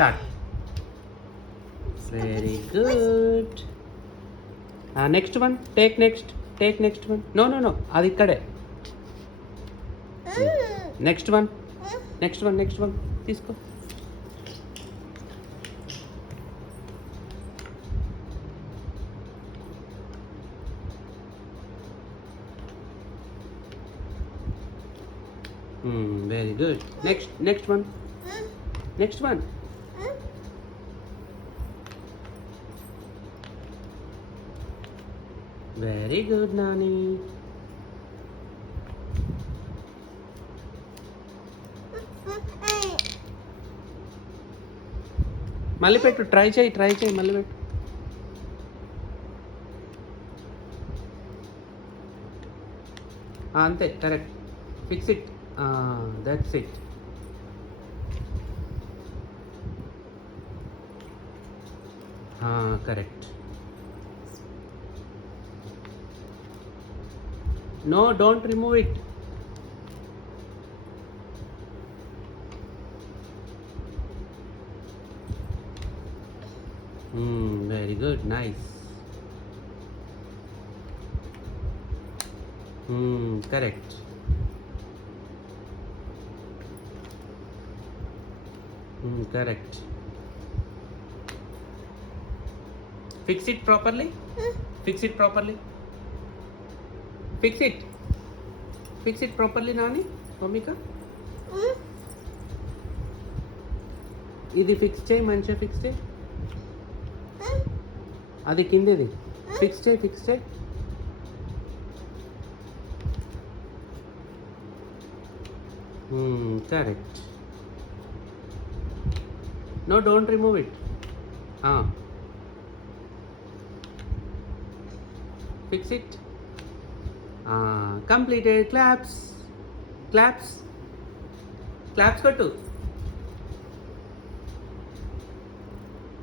Start. Very good. Next one. Take next one. No అది ఇక్కడే. Next one తీసుకో. Very good. Next one. Very good Nani. మళ్ళీ పెట్టు. Try చేయి మళ్ళీ పెట్టు. అంతే, correct. Fix it. That's it. Correct. No, don't remove it. Very good, nice. Correct. Correct. Fix it properly. Fix it properly. Fix it properly, Nani. Bhumika. ఇది fix చేయి, మంచిగా fix చేయి. అది కిందది ఫిక్స్ చేయి. Correct. No, don't remove it. Fix it. Completed. Claps కొట్టు.